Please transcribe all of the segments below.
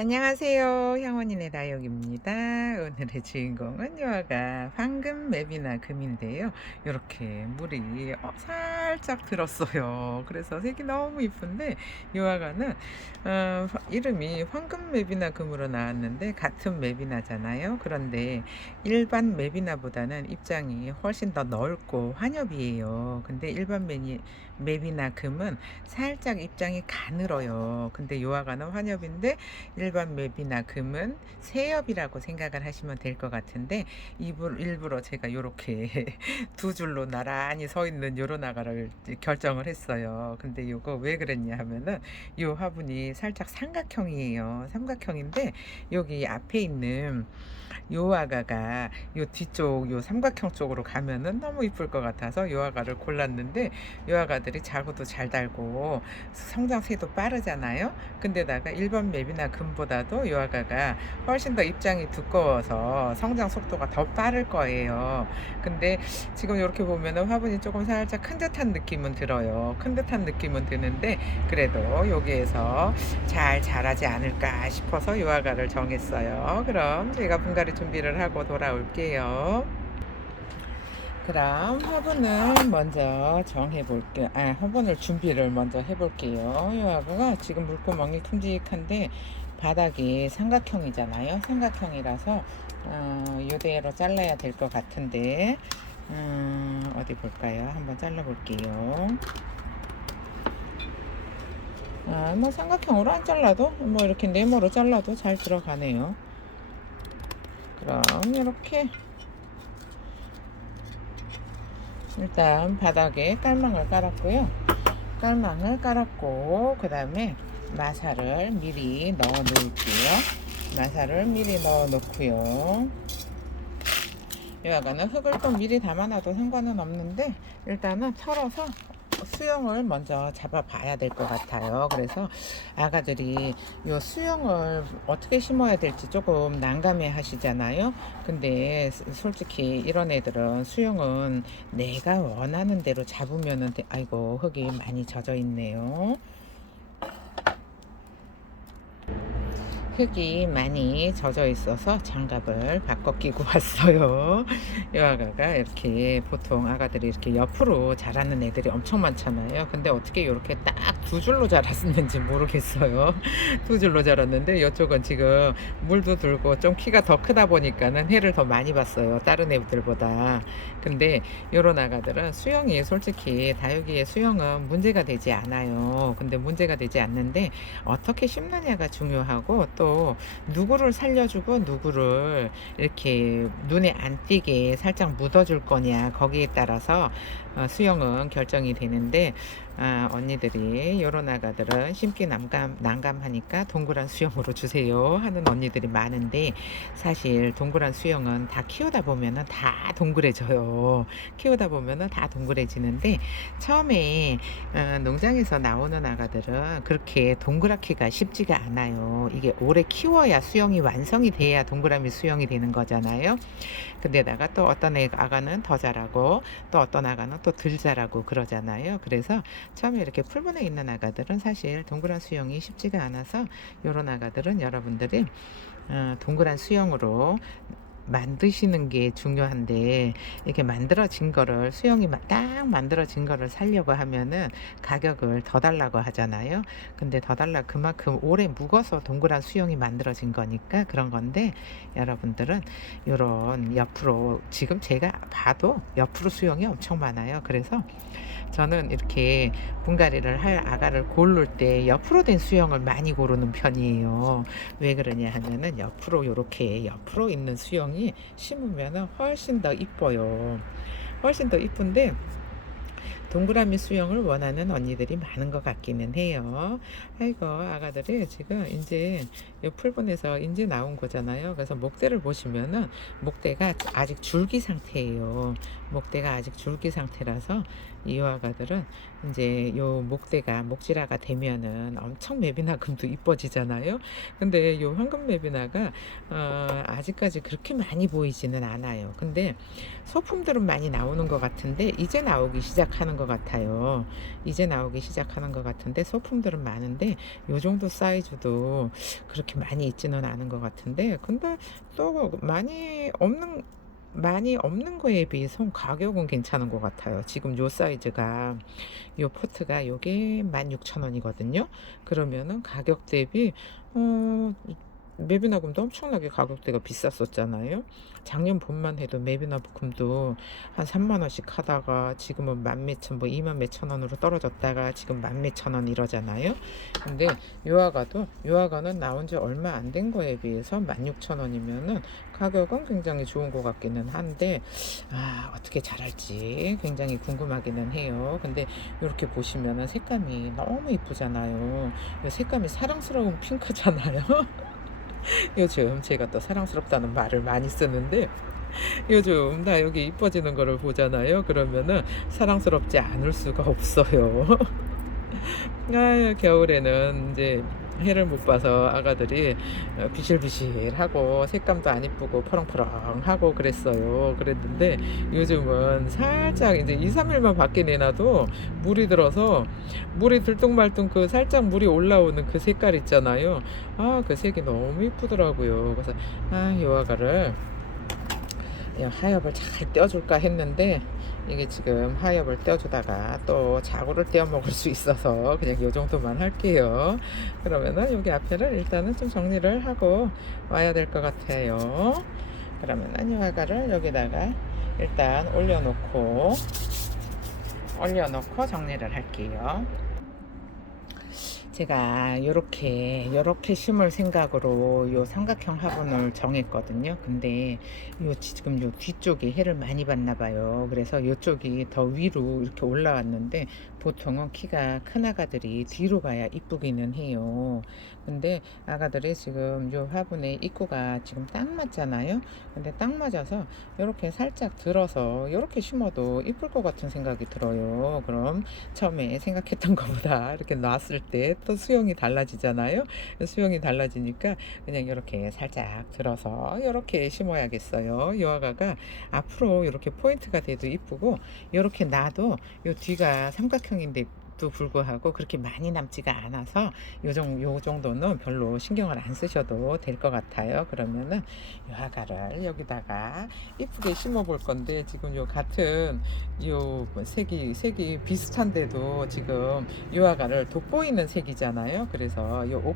안녕하세요. 향원인의 다육입니다. 오늘의 주인공은 요아가 황금 맵이나 금인데요. 이렇게 물이 살짝 들었어요. 그래서 색이 너무 이쁜데 요아가는 이름이 황금 맵이나 금으로 나왔는데 같은 맵이나잖아요. 그런데 일반 맵이나보다는 입장이 훨씬 더 넓고 환엽이에요. 근데 일반 맵이나 금은 살짝 입장이 가늘어요. 근데 요아가는 환엽인데 일반 맵이나 금은 새엽이라고 생각을 하시면 될 것 같은데 일부러 제가 이렇게 두 줄로 나란히 서 있는 요런 아가를 결정을 했어요. 근데 요거 왜 그랬냐 하면은 요 화분이 살짝 삼각형이에요. 삼각형인데 여기 앞에 있는 요 아가가 요 뒤쪽 요 삼각형 쪽으로 가면은 너무 이쁠 것 같아서 요 아가를 골랐는데 요 아가들이 자구도 잘 달고 성장세도 빠르잖아요. 근데다가 일반 맵이나 금보다도 요 아가가 훨씬 더 입장이 두꺼워서 성장 속도가 더 빠를 거예요. 근데 지금 이렇게 보면은 화분이 조금 살짝 큰 듯한 느낌은 들어요. 큰 듯한 느낌은 드는데 그래도 여기에서 잘 자라지 않을까 싶어서 요 아가를 정했어요. 그럼 제가 분갈이 준비를 하고 돌아올게요. 그럼 화분을 먼저 정해 볼게요. 화분을 준비를 먼저 해 볼게요. 요 아가가 지금 물구멍이 큼직한데 바닥이 삼각형이잖아요. 삼각형이라서 요대로 잘라야 될 것 같은데 어디 볼까요? 한번 잘라 볼게요. 뭐 삼각형으로 안 잘라도 뭐 이렇게 네모로 잘라도 잘 들어가네요. 그럼 이렇게 일단 바닥에 깔망을 깔았고요. 깔망을 깔았고 그 다음에 마사를 미리 넣어 놓을게요. 마사를 미리 넣어 놓고요. 여기는 흙을 또 미리 담아놔도 상관은 없는데 일단은 털어서 수영을 먼저 잡아 봐야 될 것 같아요. 그래서 아가들이 요 수영을 어떻게 심어야 될지 조금 난감해 하시잖아요. 근데 솔직히 이런 애들은 수영은 내가 원하는 대로 잡으면은 아이고 흙이 많이 젖어 있네요. 흙이 많이 젖어 있어서 장갑을 바꿔 끼고 왔어요. 이 아가가 이렇게 보통 아가들이 이렇게 옆으로 자라는 애들이 엄청 많잖아요. 근데 어떻게 이렇게 딱 두 줄로 자랐는지 모르겠어요. 두 줄로 자랐는데 이쪽은 지금 물도 들고 좀 키가 더 크다 보니까는 해를 더 많이 봤어요. 다른 애들보다. 근데 요런 아가들은 수영이 솔직히 다육이의 수영은 문제가 되지 않아요. 근데 문제가 되지 않는데 어떻게 심느냐가 중요하고 또 누구를 살려주고 누구를 이렇게 눈에 안 띄게 살짝 묻어줄 거냐 거기에 따라서 수영은 결정이 되는데 언니들이 요런 아가들은 심기 난감하니까 동그란 수영으로 주세요 하는 언니들이 많은데 사실 동그란 수영은 다 키우다 보면은 다 동그래져요. 키우다 보면은 다 동그래지는데 처음에 농장에서 나오는 아가들은 그렇게 동그랗기가 쉽지가 않아요. 이게 오래 키워야 수영이 완성이 돼야 동그라미 수영이 되는 거잖아요. 근데다가 또 어떤 아가는 더 자라고 또 어떤 아가는 또 덜 자라고 그러잖아요. 그래서 처음에 이렇게 풀분에 있는 아가들은 사실 동그란 수영이 쉽지가 않아서 이런 아가들은 여러분들이 동그란 수영으로 만드시는 게 중요한데 이렇게 만들어진 거를 수영이 딱 만들어진 거를 살려고 하면은 가격을 더 달라고 하잖아요. 근데 더 달라 그만큼 오래 묵어서 동그란 수영이 만들어진 거니까 그런 건데 여러분들은 요런 옆으로 지금 제가 봐도 옆으로 수영이 엄청 많아요. 그래서 저는 이렇게 분갈이를 할 아가를 고를 때 옆으로 된 수영을 많이 고르는 편이에요. 왜 그러냐 하면은 옆으로 요렇게 옆으로 있는 수영이 심으면은 훨씬 더 이뻐요. 훨씬 더 이쁜데 동그라미 수영을 원하는 언니들이 많은 것 같기는 해요. 아이고 아가들이 지금 이제 요 풀분에서 이제 나온 거잖아요. 그래서 목대를 보시면은 목대가 아직 줄기 상태예요. 목대가 아직 줄기 상태라서 이 아가들은 이제 요 목대가 목질화가 되면은 엄청 매비나금도 이뻐지잖아요. 근데 요 황금 매비나가 아직까지 그렇게 많이 보이지는 않아요. 근데 소품들은 많이 나오는 것 같은데 이제 나오기 시작하는 것 같아요. 이제 나오기 시작하는 것 같은데 소품들은 많은데 요 정도 사이즈도 그렇게 많이 있지는 않은 것 같은데 근데 또 많이 없는 거에 비해서 가격은 괜찮은 것 같아요. 지금 요 사이즈가 요 포트가 요게 16,000원이거든요. 그러면은 가격 대비 어 매비나금도 엄청나게 가격대가 비쌌었잖아요. 작년 봄만 해도 매비나금도 한 3만 원씩 하다가 지금은 만 몇천 뭐 2만 몇천 원으로 떨어졌다가 지금 만 몇천 원 이러잖아요. 근데 요아가는 나온 지 얼마 안 된 거에 비해서 16,000원이면은 가격은 굉장히 좋은 것 같기는 한데 어떻게 잘할지 굉장히 궁금하기는 해요. 근데 이렇게 보시면은 색감이 너무 이쁘잖아요. 이 색감이 사랑스러운 핑크잖아요. 요즘 제가 또 사랑스럽다는 말을 많이 쓰는데 요즘 나 여기 이뻐지는 거를 보잖아요. 그러면은 사랑스럽지 않을 수가 없어요. 겨울에는 이제 해를 못 봐서 아가들이 비실비실하고 색감도 안 이쁘고 퍼렁퍼렁하고 그랬어요. 그랬는데 요즘은 살짝 이제 2, 3일만 밖에 내놔도 물이 들어서 물이 들뚱말뚱 그 살짝 물이 올라오는 그 색깔 있잖아요. 그 색이 너무 이쁘더라고요. 그래서 요 아가를 하엽을 잘 떼어줄까 했는데 이게 지금 하엽을 떼어주다가 또 자구를 떼어 먹을 수 있어서 그냥 요 정도만 할게요. 그러면은 여기 앞에를 일단은 좀 정리를 하고 와야 될 것 같아요. 그러면은 이 화가를 여기다가 일단 올려놓고 정리를 할게요. 제가 요렇게 심을 생각으로 요 삼각형 화분을 정했거든요. 근데 지금 요 뒤쪽에 해를 많이 받나 봐요. 그래서 요쪽이 더 위로 이렇게 올라왔는데 보통은 키가 큰 아가들이 뒤로 가야 이쁘기는 해요. 근데 아가들이 지금 요 화분의 입구가 지금 딱 맞잖아요. 근데 딱 맞아서 요렇게 살짝 들어서 요렇게 심어도 이쁠 것 같은 생각이 들어요. 그럼 처음에 생각했던 것보다 이렇게 놨을 때 또 수영이 달라지잖아요. 수영이 달라지니까 그냥 이렇게 살짝 들어서 이렇게 심어야겠어요. 이 화가가 앞으로 이렇게 포인트가 돼도 이쁘고 이렇게 놔도 요 뒤가 삼각형인데 도 불구하고 그렇게 많이 남지가 않아서 요 정도는 별로 신경을 안 쓰셔도 될 것 같아요. 그러면은 요 화가를 여기다가 이쁘게 심어 볼 건데 지금 요 같은 요 색이 비슷한데도 지금 요 화가를 돋보이는 색이잖아요. 그래서 요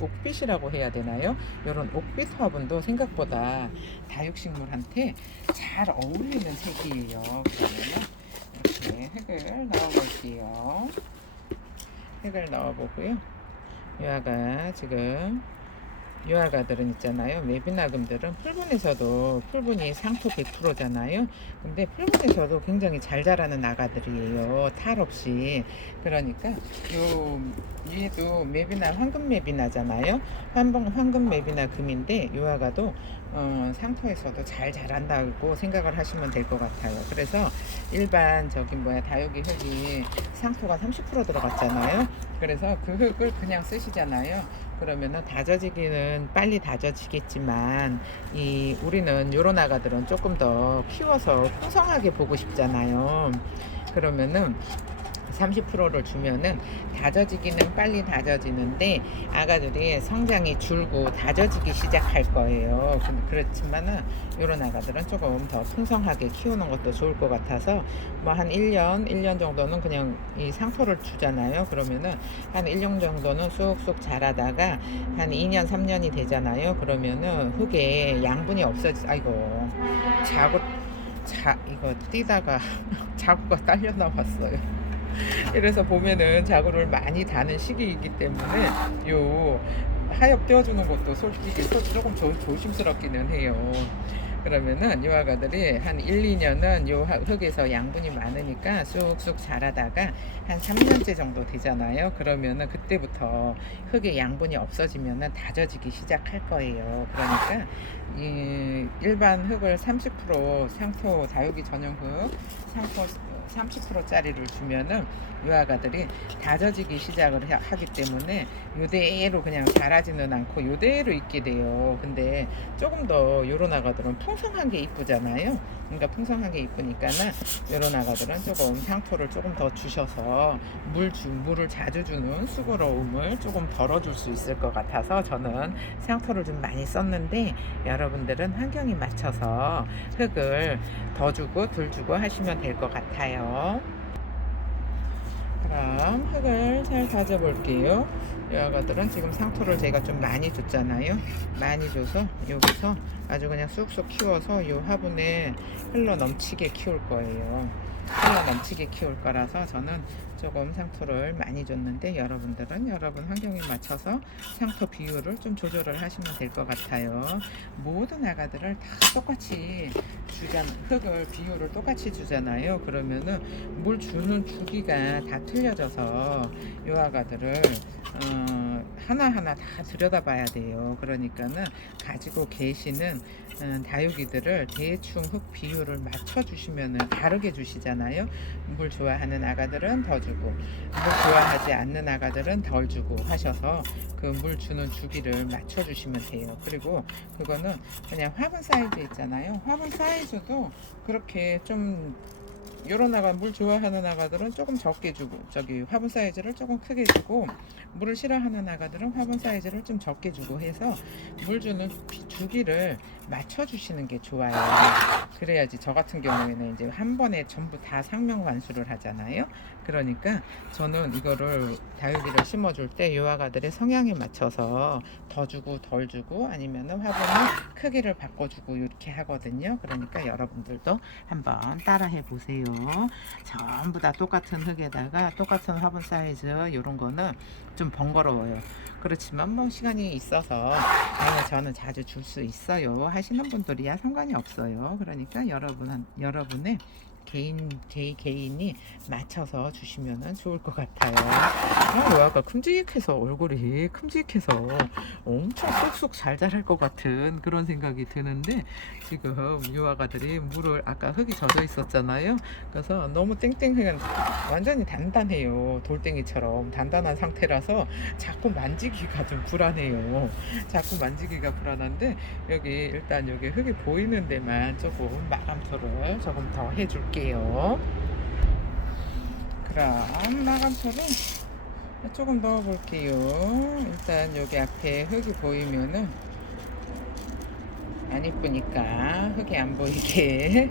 옥빛이라고 해야 되나요? 이런 옥빛 화분도 생각보다 다육식물한테 잘 어울리는 색이에요. 그러면은 이렇게 흙을 넣어볼게요. 흙을 넣어보고요. 요아가 지금 요아가들은 있잖아요. 매비나금들은 풀분이 상토 100%잖아요. 근데 풀분에서도 굉장히 잘 자라는 아가들이에요. 탈 없이. 그러니까 얘도 황금 매비나잖아요. 황금 매비나 금인데 요아가도 상토에서도 잘 자란다고 생각을 하시면 될 것 같아요. 그래서 일반 다육이 흙이 상토가 30% 들어갔잖아요. 그래서 그 흙을 그냥 쓰시잖아요. 그러면은 다져지기는 빨리 다져지겠지만 우리는 요런 아가들은 조금 더 키워서 풍성하게 보고 싶잖아요. 그러면은 30%를 주면은 다져지기는 빨리 다져지는데 아가들이 성장이 줄고 다져지기 시작할 거예요. 그렇지만은 이런 아가들은 조금 더 풍성하게 키우는 것도 좋을 것 같아서 뭐 한 1년 정도는 그냥 이 상토를 주잖아요. 그러면은 한 1년 정도는 쑥쑥 자라다가 한 2년 3년이 되잖아요. 그러면은 흙에 양분이 아이고 이거 뛰다가 자구가 딸려 나왔어요. 그래서 봄에는 자구를 많이 다는 시기이기 때문에 요 하엽 떼어주는 것도 솔직히 조금 조심스럽기는 해요. 그러면은 요 아가들이 한 1, 2년은 요 흙에서 양분이 많으니까 쑥쑥 자라다가 한 3년째 정도 되잖아요. 그러면은 그때부터 흙에 양분이 없어지면은 다져지기 시작할 거예요. 그러니까 이 일반 흙을 30% 상토 다육이 전용 흙 상토 30%짜리를 주면은 이 아가들이 다져지기 시작을 하기 때문에 요대로 그냥 자라지는 않고 요대로 있게 돼요. 근데 조금 더 요런 아가들은 풍성한 게 이쁘잖아요. 그러니까 풍성한 게 이쁘니까는 요런 아가들은 조금 향토를 조금 더 주셔서 물을 자주 주는 수고로움을 조금 덜어줄 수 있을 것 같아서 저는 향토를 좀 많이 썼는데, 여러분들은 환경에 맞춰서 흙을 더 주고 덜 주고 하시면 될 것 같아요. 그럼 흙을 잘 다져 볼게요. 이 아가들은 지금 상토를 제가 좀 많이 줬잖아요. 많이 줘서 여기서 아주 그냥 쑥쑥 키워서 이 화분에 흘러 넘치게 키울 거예요. 흘러 넘치게 키울 거라서 저는 조금 상토를 많이 줬는데, 여러분들은 여러분 환경에 맞춰서 상토 비율을 좀 조절을 하시면 될 것 같아요. 모든 아가들을 다 똑같이 흙을 비율을 똑같이 주잖아요. 그러면은 물 주는 주기가 다 틀려져서 이 아가들을 하나하나 다 들여다봐야 돼요. 그러니까는 가지고 계시는 다육이들을 대충 흙 비율을 맞춰주시면은 다르게 주시잖아요. 물 좋아하는 아가들은 더 주고, 물 좋아하지 않는 아가들은 덜 주고 하셔서 그 물 주는 주기를 맞춰주시면 돼요. 그리고 그거는 그냥 화분 사이즈 있잖아요. 화분 사이즈도 그렇게 좀 요런 아가, 물 좋아하는 아가들은 조금 적게 주고, 저기 화분 사이즈를 조금 크게 주고, 물을 싫어하는 아가들은 화분 사이즈를 좀 적게 주고 해서 물 주는 주기를 맞춰 주시는 게 좋아요. 그래야지, 저 같은 경우에는 이제 한 번에 전부 다 상명 관수를 하잖아요. 그러니까 저는 이거를 다육이를 심어줄 때 요 아가들의 성향에 맞춰서 더 주고 덜 주고 아니면은 화분을 크기를 바꿔주고 이렇게 하거든요. 그러니까 여러분들도 한번 따라해 보세요. 전부 다 똑같은 흙에다가 똑같은 화분 사이즈 이런 거는 좀 번거로워요. 그렇지만 뭐 시간이 있어서 저는 자주 줄 수 있어요 하시는 분들이야 상관이 없어요. 그러니까 여러분의 개인이 맞춰서 주시면 좋을 것 같아요. 아까 큼직해서, 얼굴이 큼직해서 엄청 쏙쏙 잘 자랄 것 같은 그런 생각이 드는데, 지금 이 아가들이 물을, 아까 흙이 젖어 있었잖아요. 그래서 너무 땡땡하게 완전히 단단해요. 돌덩이처럼 단단한 상태라서 자꾸 만지기가 좀 불안해요. 자꾸 만지기가 불안한데, 일단 여기 흙이 보이는 데만 조금 마감토를 조금 더 해줄게요. 그럼 마감토를 조금 넣어 볼게요. 일단 여기 앞에 흙이 보이면은 안 이쁘니까 흙이 안 보이게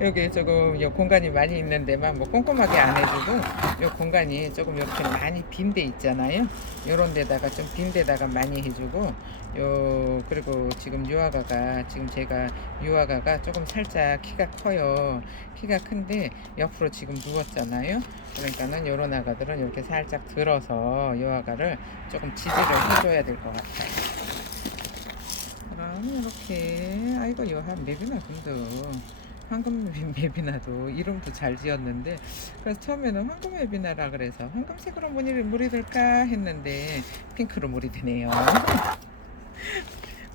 여기 조금 요 공간이 많이 있는 데만 뭐 꼼꼼하게 안 해주고, 요 공간이 조금 이렇게 많이 빈 데 있잖아요. 요런 데다가 좀 빈 데다가 많이 해주고, 그리고 지금 제가 유아가가 조금 살짝 키가 커요. 키가 큰데 옆으로 지금 누웠잖아요. 그러니까는 요런 아가들은 이렇게 살짝 들어서 유아가를 조금 지지를 해줘야 될 것 같아요. 그럼 이렇게, 아이고 요한 맵이나 금도 황금 맵이나도 이름도 잘 지었는데, 그래서 처음에는 황금 맵이나라 그래서 황금색으로 물이 들까 했는데 핑크로 물이 드네요.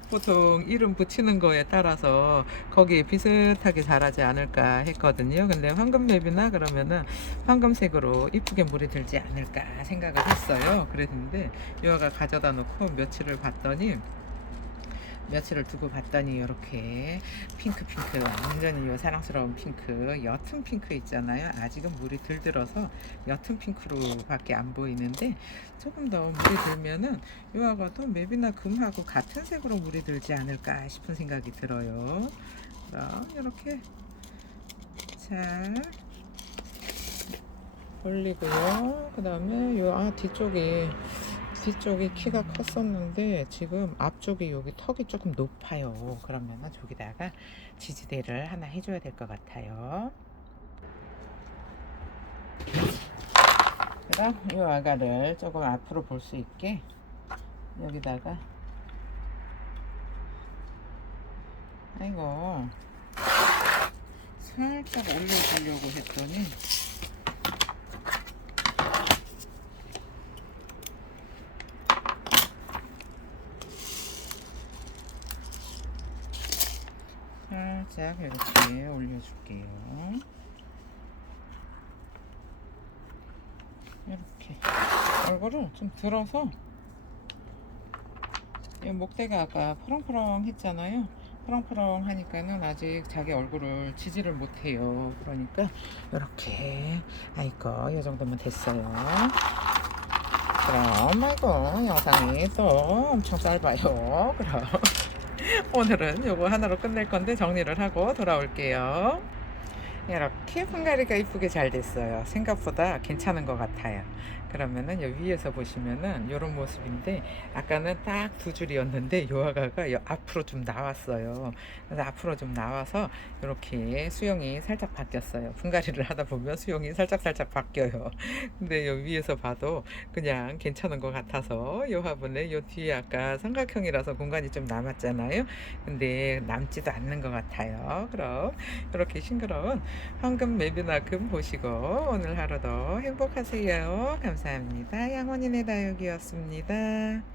보통 이름 붙이는 거에 따라서 거기에 비슷하게 자라지 않을까 했거든요. 근데 황금 맵이나 그러면은 황금색으로 이쁘게 물이 들지 않을까 생각을 했어요. 그랬는데 유아가 가져다 놓고 며칠을 두고 봤더니 이렇게 핑크 완전히 요 사랑스러운 핑크, 옅은 핑크 있잖아요. 아직은 물이 덜 들어서 옅은 핑크로 밖에 안 보이는데, 조금 더 물이 들면은 요아가도 맵이나 금하고 같은 색으로 물이 들지 않을까 싶은 생각이 들어요. 그럼 이렇게 잘 올리고요. 그 다음에 뒤쪽이 키가 컸었는데 지금 앞쪽이 여기 턱이 조금 높아요. 그러면은 저기다가 지지대를 하나 해줘야 될 것 같아요. 그럼 이 아가를 조금 앞으로 볼 수 있게 여기다가, 아이고 살짝 올려주려고 했더니 살짝 이렇게 올려줄게요. 얼굴을 좀 들어서 이 목대가 아까 푸렁푸렁 했잖아요. 푸렁푸렁 하니까는 아직 자기 얼굴을 지지를 못해요. 그러니까 이렇게 아이고 이 정도면 됐어요. 그럼 아이고 영상이 또 엄청 짧아요. 그럼 오늘은 요거 하나로 끝낼 건데 정리를 하고 돌아올게요. 이렇게 분갈이가 이쁘게 잘 됐어요. 생각보다 괜찮은 것 같아요. 그러면은 여기 위에서 보시면은 이런 모습인데 아까는 딱 두 줄이었는데 요아가가 앞으로 좀 나왔어요. 그래서 앞으로 좀 나와서 이렇게 수영이 살짝 바뀌었어요. 분갈이를 하다 보면 수영이 살짝 바뀌어요. 근데 여기 위에서 봐도 그냥 괜찮은 것 같아서 요 화분에 요 뒤에 아까 삼각형이라서 공간이 좀 남았잖아요. 근데 남지도 않는 것 같아요. 그럼 이렇게 싱그러운 황금 매비나금 보시고 오늘 하루도 행복하세요. 감사합니다. 양원인의 다육이었습니다.